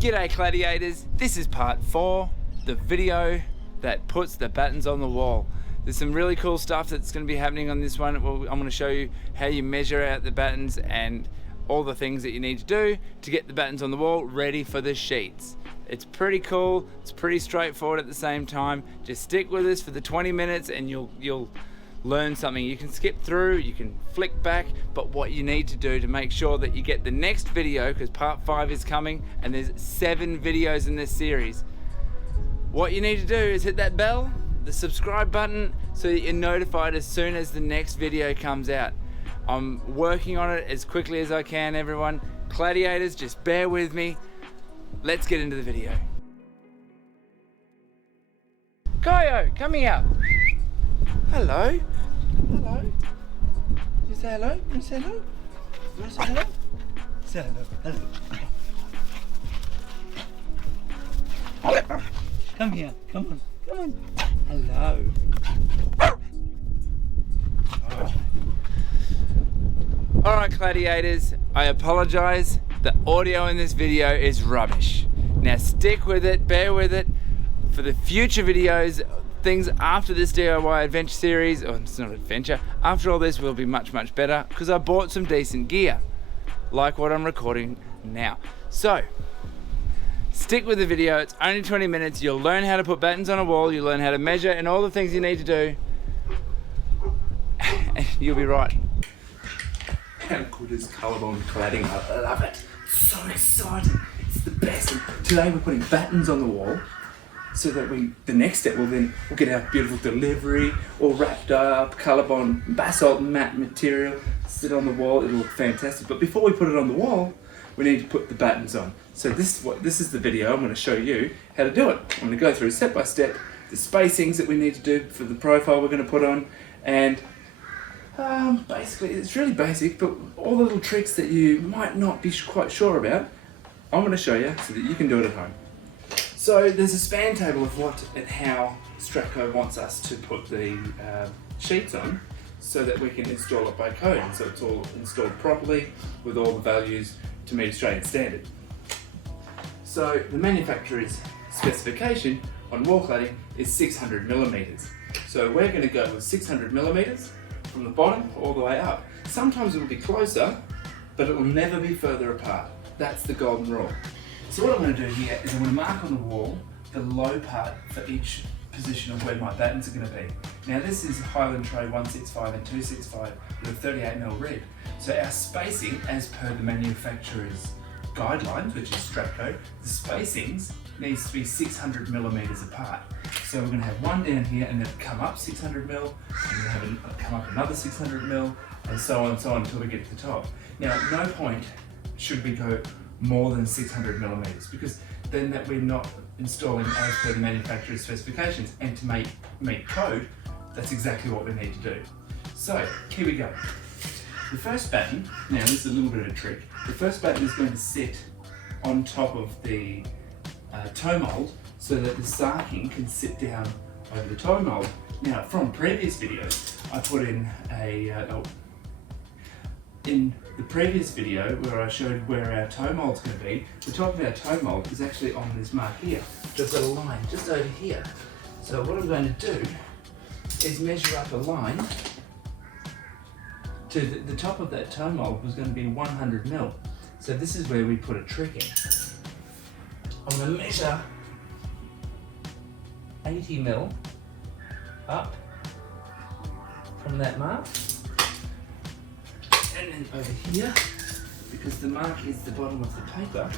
G'day Gladiators, this is part 4, the video that puts the battens on the wall. There's some really cool stuff that's going to be happening on this one. I'm going to show you how you measure out the battens and all the things that you need to do to get the battens on the wall ready for the sheets. It's pretty cool, it's pretty straightforward at the same time. Just stick with us for the 20 minutes and you'll learn something. You can skip through, you can flick back, but what you need to do to make sure that you get the next video, because part 5 is coming and there's 7 videos in this series, what you need to do is hit that bell, the subscribe button, so that you're notified as soon as the next video comes out. I'm working on it as quickly as I can, everyone. Gladiators, just bear with me. Let's get into the video. Kyo, come here. Hello. Hello. You say hello? You want to say hello? You want to say hello? Say hello. Hello. Come here. Come on. Come on. Hello. Oh. Alright Gladiators, I apologize. The audio in this video is rubbish. Now stick with it, bear with it. For the future videos, things after this DIY adventure series, or it's not adventure, after all this will be much better because I bought some decent gear, like what I'm recording now. So, stick with the video, it's only 20 minutes, you'll learn how to put battens on a wall, you'll learn how to measure and all the things you need to do, and you'll be right. How good is Colorbond cladding? I love it. It's so exciting. It's the best. And today we're putting battens on the wall so that the next step we'll get our beautiful delivery all wrapped up, Colorbond basalt matte material, sit on the wall, it'll look fantastic. But before we put it on the wall, we need to put the battens on. So this is the video I'm going to show you how to do it. I'm going to go through step by step the spacings that we need to do for the profile we're going to put on, and basically it's really basic, but all the little tricks that you might not be quite sure about, I'm going to show you so that you can do it at home. So there's a span table of what and how Stratco wants us to put the sheets on so that we can install it by code, and so it's all installed properly with all the values to meet Australian standard. So the manufacturer's specification on wall cladding is 600 millimeters. So we're going to go with 600 millimeters from the bottom all the way up. Sometimes it will be closer, but it will never be further apart. That's the golden rule. So what I'm going to do here is I'm going to mark on the wall the low part for each position of where my battens are going to be. Now this is Highland tray 165 and 265 with a 38mm rib. So our spacing, as per the manufacturer's guidelines, which is Stratco, the spacings needs to be 600 millimeters apart. So we're going to have one down here and then come up 600 mil, and then come up another 600 mil, and so on until we get to the top. Now at no point should we go more than 600 millimeters, because then that we're not installing as per the manufacturer's specifications, and to meet code, that's exactly what we need to do. So here we go. The first batten, now this is a little bit of a trick, the first batten is going to sit on top of the toe mould so that the sarking can sit down over the toe mould. Now from previous videos, I put in in the previous video where I showed where our toe mould's going to be, the top of our toe mould is actually on this mark here. There's a line just over here. So what I'm going to do is measure up a line to the top of that toe mould was going to be 100 mil. So this is where we put a trick in. I'm going to measure 80 mil up from that mark. And then over here, because the mark is the bottom of the paper,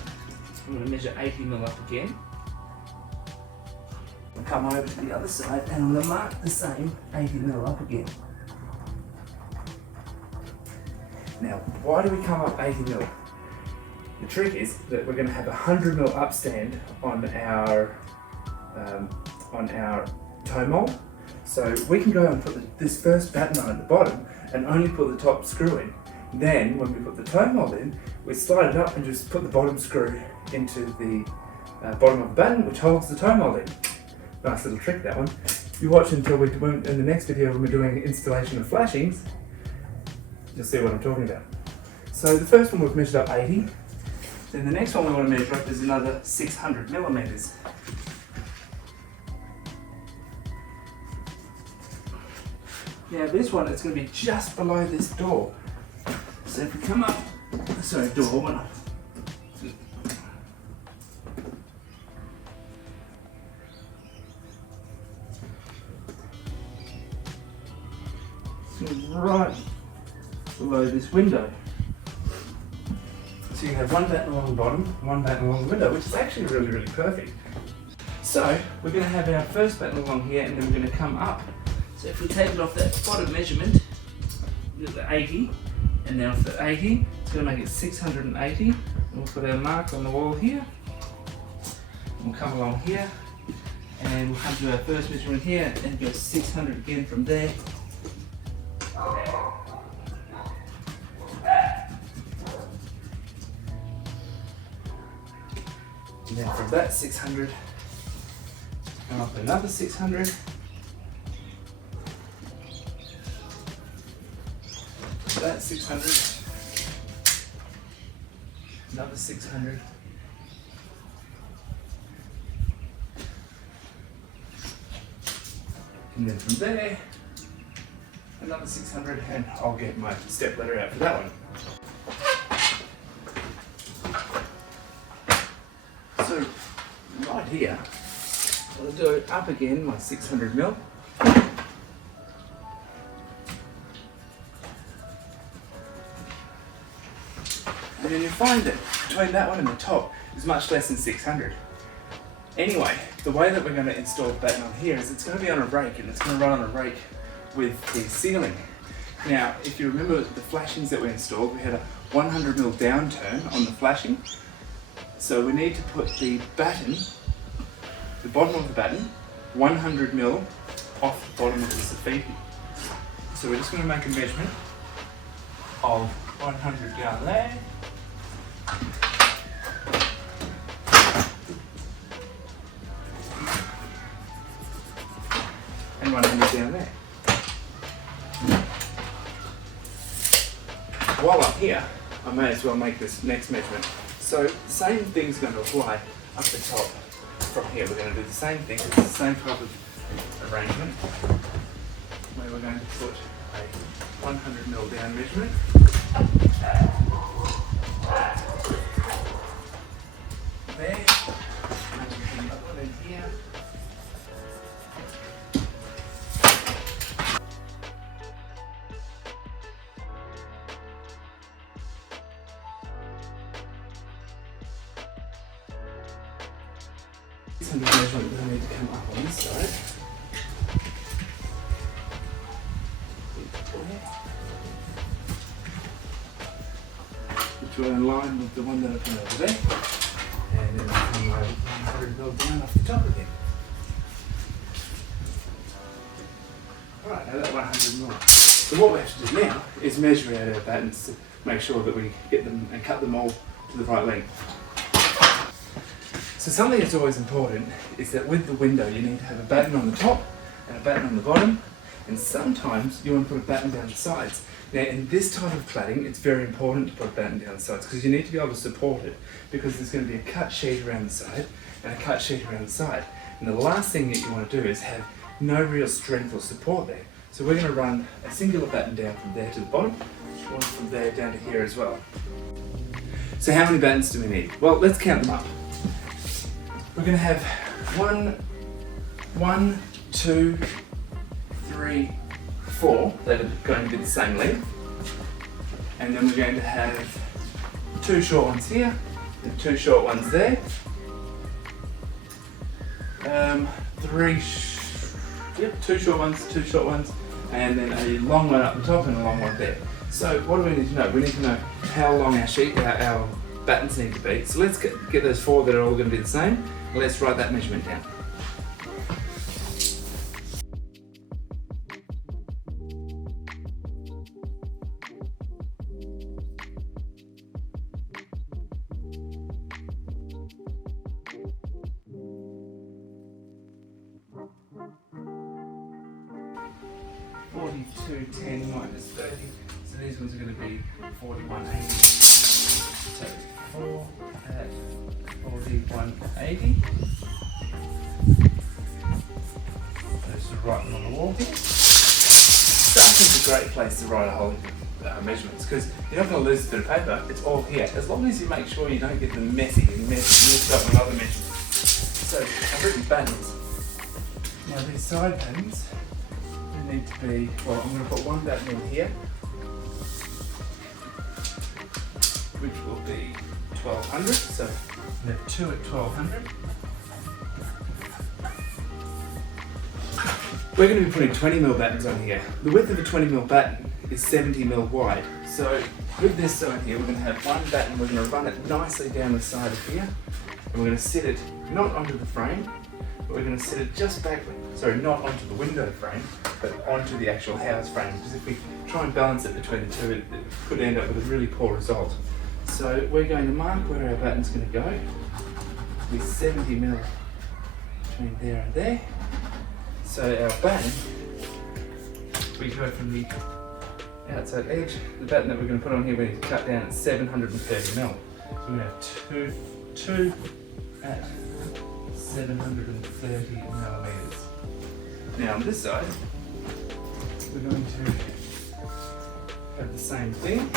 I'm going to measure 80 mil up again. I'll come over to the other side and I'm going to mark the same 80 mil up again. Now, why do we come up 80 mil? The trick is that we're going to have a 100 mil upstand on our toe mould. So we can go and put this first batten on at the bottom and only put the top screw in. Then, when we put the toe mould in, we slide it up and just put the bottom screw into the bottom of the batten, which holds the toe mould in. Nice little trick, that one. You watch until in the next video when we're doing installation of flashings, you'll see what I'm talking about. So the first one we've measured up 80. Then the next one we want to measure up is another 600 millimeters. Now this one, it's going to be just below this door. So if we come up, sorry, door went up. So right below this window. So you have one batten along the bottom, one batten along the window, which is actually really, really perfect. So we're going to have our first batten along here, and then we're going to come up. So if we take it off that bottom measurement, we've got the 80, and then off the 80, it's going to make it 680. And we'll put our mark on the wall here. And we'll come along here, and we'll come to our first measurement here, and go 600 again from there. And then from that 600, come up another 600. That 600, another 600, and then from there, another 600, and I'll get my step ladder out for that one. So right here, I'll do up again my 600 mil. And then you find that between that one and the top is much less than 600. Anyway, the way that we're going to install the batten on here is it's going to be on a rake, and it's going to run on a rake with the ceiling. Now, if you remember the flashings that we installed, we had a 100 mil downturn on the flashing. So we need to put the batten, the bottom of the batten, 100 mil off the bottom of the safety. So we're just going to make a measurement of 100 down there. And 100 down there. While I'm here, I may as well make this next measurement. So the same thing's going to apply up the top from here. We're going to do the same thing. It's the same type of arrangement where we're going to put a 100 mil down measurement. There. And we can put it in here. Some measurement will need to come up on this side. Which will align with the one that I've done over there. And then I'll come over 100 mil down off the top again. Alright, now that 100 mil. So what we have to do now is measure out our battens to make sure that we get them and cut them all to the right length. So something that's always important is that with the window you need to have a batten on the top and a batten on the bottom, and sometimes you want to put a batten down the sides. Now in this type of cladding it's very important to put a batten down the sides because you need to be able to support it, because there's going to be a cut sheet around the side and a cut sheet around the side, and the last thing that you want to do is have no real strength or support there. So we're going to run a singular batten down from there to the bottom, one from there down to here as well. So how many battens do we need? Well, let's count them up. We're going to have one, two, three, four that are going to be the same length, and then we're going to have two short ones here and two short ones there, two short ones, and then a long one up the top and a long one there. So what do we need to know? We need to know how long our battens need to be. So let's get those four that are all going to be the same. Let's write that measurement down. (4210 minus 30). So these ones are going to be 4180. So 4 at 4180. Just write them on the wall here. Starting's a great place to write a whole measurements because you're not going to lose a bit of paper. It's all here. As long as you make sure you don't get them messy and mixed up with other measurements. So I've written battens. Now these side battens, they need to be, well, I'm going to put one batten in here, which will be 1200. So I have 2 at 1200. We're going to be putting 20mm battens on here. The width of a 20mm batten is 70mm wide. So with this side here, we're going to have one batten, we're going to run it nicely down the side of here, and we're going to sit it not onto the frame, but we're going to sit it just back, sorry, not onto the window frame, but onto the actual house frame, because if we try and balance it between the two, it could end up with a really poor result. So we're going to mark where our batten's going to go with 70mm between there and there. So our batten, we go from the outside edge, the batten that we're going to put on here, we need to cut down at 730mm. So we're going to have two at 730mm. Now on this side, we're going to have the same thing.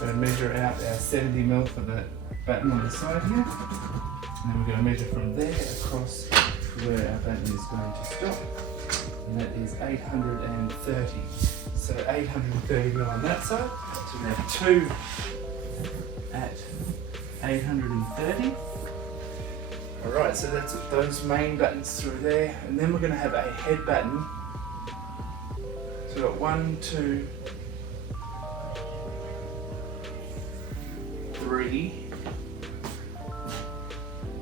We're going to measure out our 70mm for the batten on the side here. And then we're going to measure from there across to where our batten is going to stop. And that is 830. So 830mm on that side. So we have 2 at 830. Alright, so that's those main battens through there. And then we're going to have a head batten. So we've got 1, 2, 3.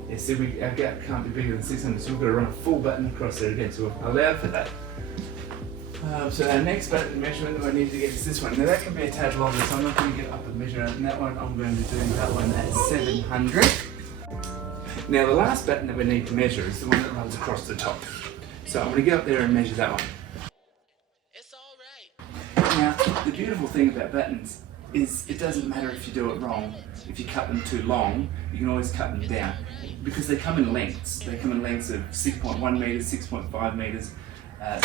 Yeah, see, our gap can't be bigger than 600, so we've got to run a full batten across there again, so we've allowed for that. So our next batten measurement that I need to get is this one. Now that can be a tad longer, so I'm not going to get up and measure it, and that one I'm going to do that one at 700. Now the last batten that we need to measure is the one that runs across the top. So I'm going to get up there and measure that one. It's alright. Now, the beautiful thing about battens is it doesn't matter if you do it wrong. If you cut them too long, you can always cut them down because they come in lengths. They come in lengths of 6.1 metres, 6.5 metres,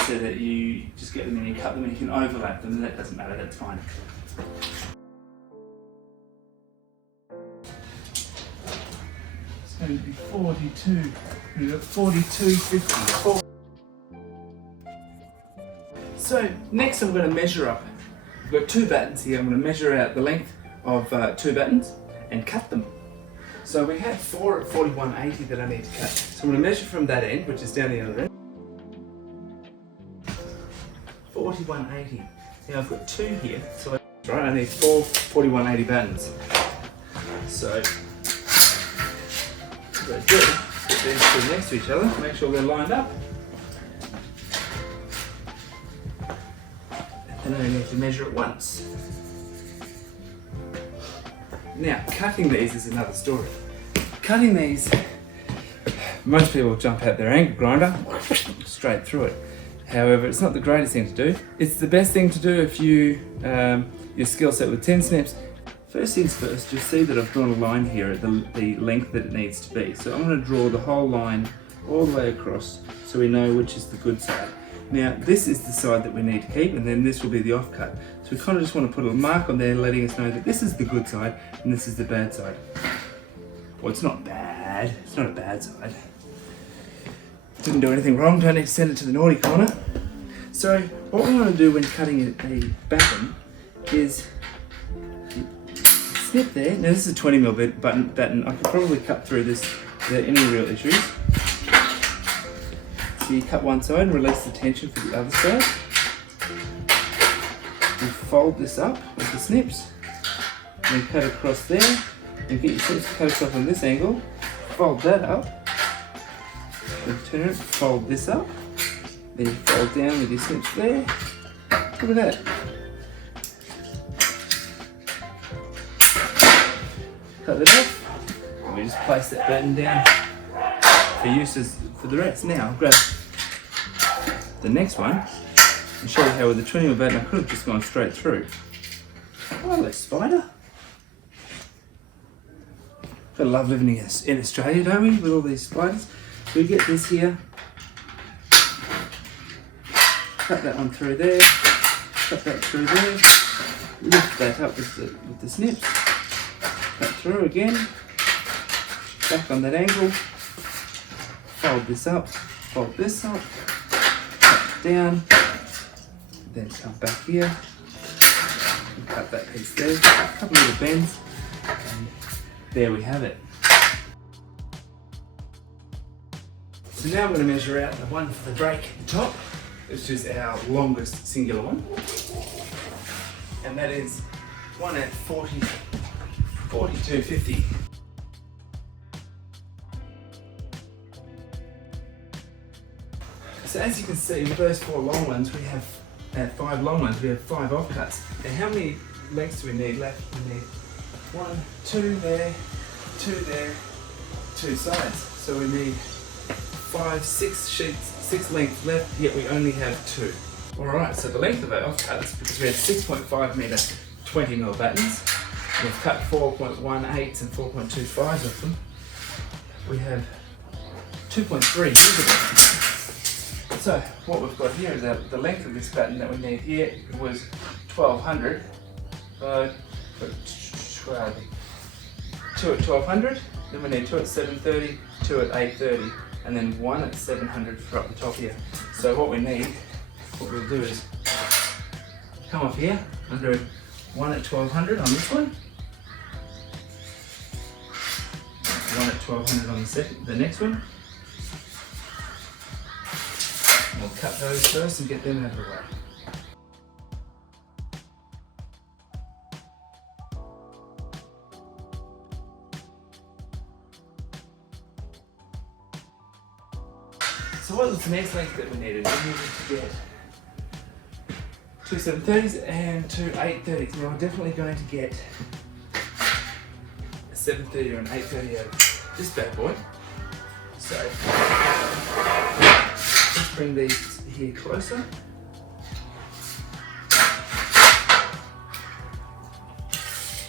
so that you just get them and you cut them and you can overlap them, and that doesn't matter, that's fine. It's going to be 42, we've got 42.50. So next I'm going to measure up. We've got 2 battens here. I'm going to measure out the length of 2 battens and cut them. So we have 4 at 41.80 that I need to cut. So I'm going to measure from that end, which is down the other end. 41.80. Now I've got 2 here, so I need 4 41.80 battens. So what I do, put these 2 next to each other, make sure they're lined up. And then I need to measure it once. Now, cutting these is another story. Cutting these, most people jump out their angle grinder, straight through it. However, it's not the greatest thing to do. It's the best thing to do if you, your skill set with 10 snips. First things first, you'll see that I've drawn a line here at the length that it needs to be. So I'm going to draw the whole line all the way across so we know which is the good side. Now this is the side that we need to keep, and then this will be the offcut. So we kind of just want to put a mark on there letting us know that this is the good side and this is the bad side. Well, it's not bad, it's not a bad side. Didn't do anything wrong, don't need to send it to the naughty corner. So what we want to do when cutting a batten is snip there. Now this is a 20mm batten. I could probably cut through this without any real issues. So you cut one side and release the tension for the other side. You fold this up with the snips, and cut across there, and get your snips cut across on this angle. Fold that up, then turn it, fold this up, then you fold down with your snips there. Look at that. Cut it off, and we just place that batten down for uses for the rest. Now I'll grab the next one and show you how with the 20mm batten I could have just gone straight through. Hello, spider. Gotta love living in Australia, don't we? With all these spiders. So we get this here. Cut that one through there. Cut that through there. Lift that up with the snips. Cut through again. Back on that angle. Fold this up. Fold this up. Cut it down. Then come back here. And cut that piece there. A couple of little bends. And there we have it. So now I'm going to measure out the one for the break at the top, which is our longest singular one. And that is one at 42.50. So as you can see, with those 4 long ones, we have 5 long ones, we have 5 offcuts. And how many lengths do we need left? We need 1, 2 there, 2 there, 2 sides. So we need 5, 6 sheets, 6 lengths left, yet we only have 2. Alright, so the length of our offcuts, because we had 6.5 metre 20mm battens, we've cut 4.18s and 4.25s of them, we have 2.3 usable. So what we've got here is that the length of this batten that we need here was 1200. 2 at 1200, then we need 2 at 730, 2 at 830, and then 1 at 700 for up the top here. So what we'll do is come off here, under 1 at 1200 on this one, 1 at 1200 on the next one. And we'll cut those first and get them out of the way. So what was the next length that we needed? We needed to get 2 730s and 2 830s. Now we're definitely going to get a 730 or an 830 out of this bad boy. So let's bring these here closer.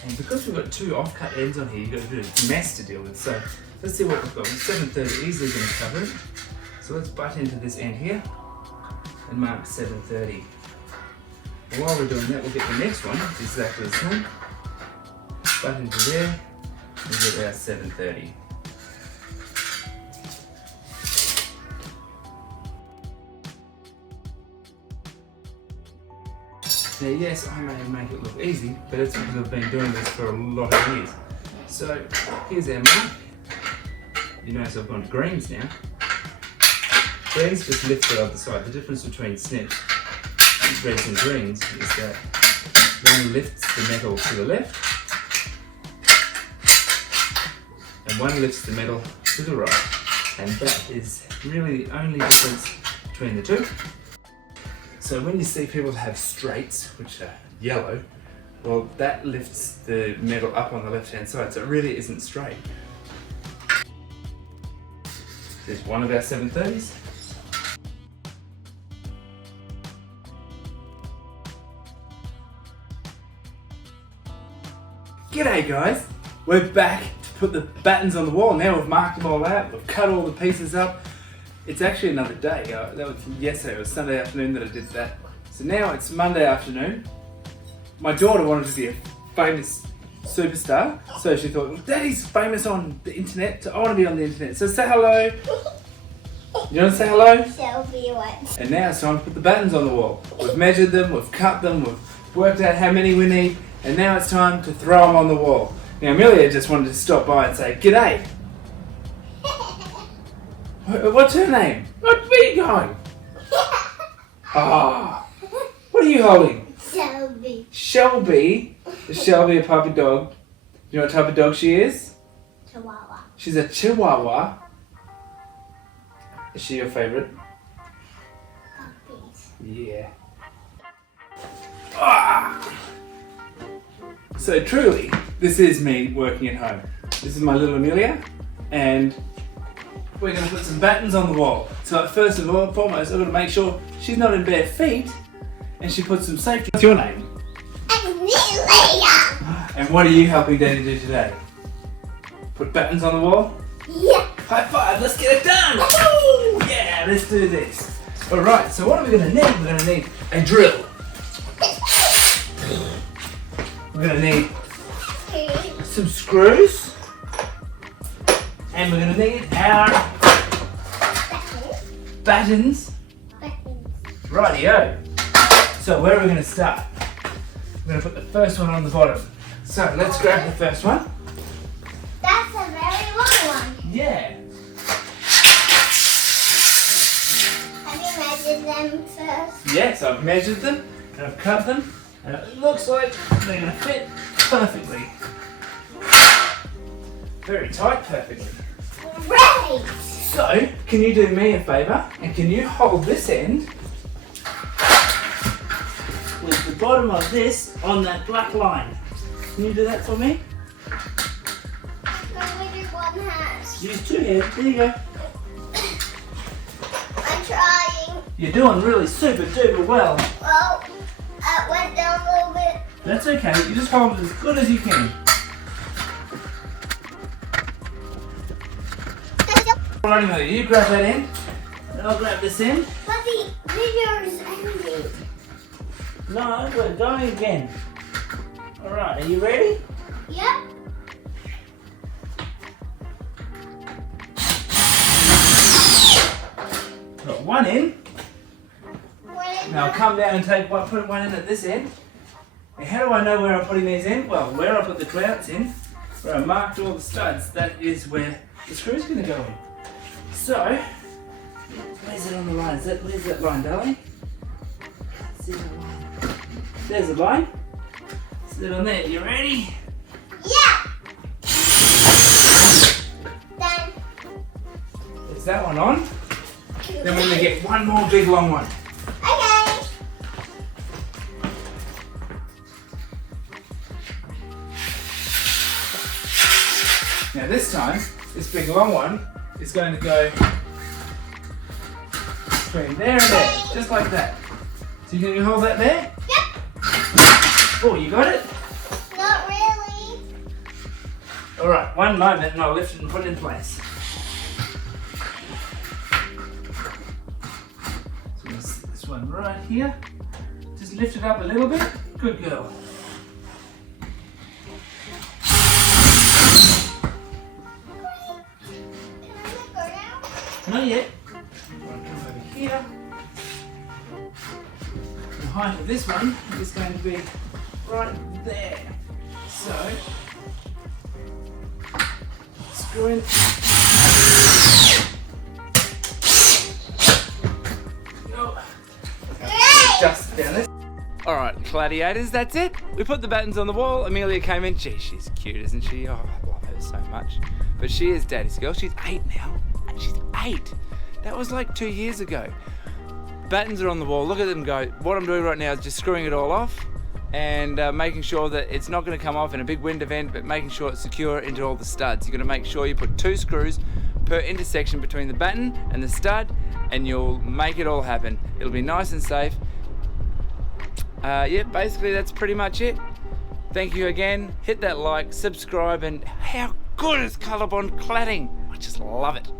And because we've got 2 off-cut ends on here, you've got a bit of mess to deal with. So let's see what we've got. 730 easily going to cover it. So let's butt into this end here and mark 730. While we're doing that, we'll get the next one, exactly the same. Butt into there, and get our 730. Now yes, I may make it look easy, but it's because I've been doing this for a lot of years. So here's our mark. You notice I've gone to greens now. Greens just lift it other side. The difference between snips, reds and greens, is that one lifts the metal to the left and one lifts the metal to the right. And that is really the only difference between the two. So when you see people have straights, which are yellow, well, that lifts the metal up on the left hand side, so it really isn't straight. There's one of our 730s. G'day guys, we're back to put the battens on the wall. Now we've marked them all out, we've cut all the pieces up. It's actually another day. That was yesterday, it was Sunday afternoon that I did that. So now it's Monday afternoon. My daughter wanted to be a famous superstar, so she thought, well, Daddy's famous on the internet, so I want to be on the internet. So say hello. You want to say hello? Selfie what? And now it's time to put the battens on the wall. We've measured them, we've cut them, we've worked out how many we need, and now it's time to throw them on the wall. Now Amelia just wanted to stop by and say, G'day. What's her name? Where are you going? Ah, what are you holding? Shelby. Shelby. Is Shelby a puppy dog? You know what type of dog she is? Chihuahua. She's a Chihuahua. Is she your favourite? Puppies. Yeah. Ah. So truly, this is me working at home. This is my little Amelia, and we're going to put some battens on the wall. So first of all and foremost, I've got to make sure she's not in bare feet, and she puts some safety. What's your name? Amelia. And what are you helping Daddy do today? Put battens on the wall. Yeah. High five, let's get it done! Woo! Yeah, let's do this. Alright, so what are we going to need? We're going to need a drill. We're going to need some screws. And we're going to need our battens. Rightio. So where are we going to start? We're going to put the first one on the bottom. So let's grab the first one. That's a very long one. Yeah. Have you measured them first? Yes, I've measured them and I've cut them and it looks like they're going to fit perfectly. Very tight, perfectly. Great! So, can you do me a favour and can you hold this end with the bottom of this on that black line? Can you do that for me? Only do one hand. Use two hands. There you go. I'm trying. You're doing really super duper well. Well, it went down a little bit. That's okay. You just hold it as good as you can. Alrighty, Mother, you grab that end, and I'll grab this end. But the video is ending. No, we're going again. Alright, are you ready? Yep. Got one in. Wait, Now come down and take one, put one in at this end. And how do I know where I'm putting these in? Well, where I put the clouts in, where I marked all the studs, that is where the screw's going to go in. So, where's it on the line? Where's that line, darling? See the line. There's the line. Sit on there. You ready? yeah. Then. Is that one on? Then we're going to get one more big long one. Okay. Now this time, this big long one is going to go between there and there, just like that. So can you hold that there? Yep. Oh, you got it? Not really. Alright, one moment and I'll lift it and put it in place. So we'll sit this one right here. Just lift it up a little bit. Good girl. Can I let go now? Not yet. I'm going to come over here. The height of this one is going to be right there. So, screw in. No. Just down this. Alright, gladiators, that's it. We put the battens on the wall. Amelia came in. Gee, she's cute, isn't she? Oh, I love her so much. But she is Daddy's girl. She's 8 now. She's 8. That was like 2 years ago. Battens are on the wall. Look at them go. What I'm doing right now is just screwing it all off and making sure that it's not going to come off in a big wind event, but making sure it's secure into all the studs. You're going to make sure you put 2 screws per intersection between the batten and the stud, and you'll make it all happen. It'll be nice and safe. Yeah, basically that's pretty much it. Thank you again. Hit that like, subscribe, and how good is Colorbond cladding? I just love it.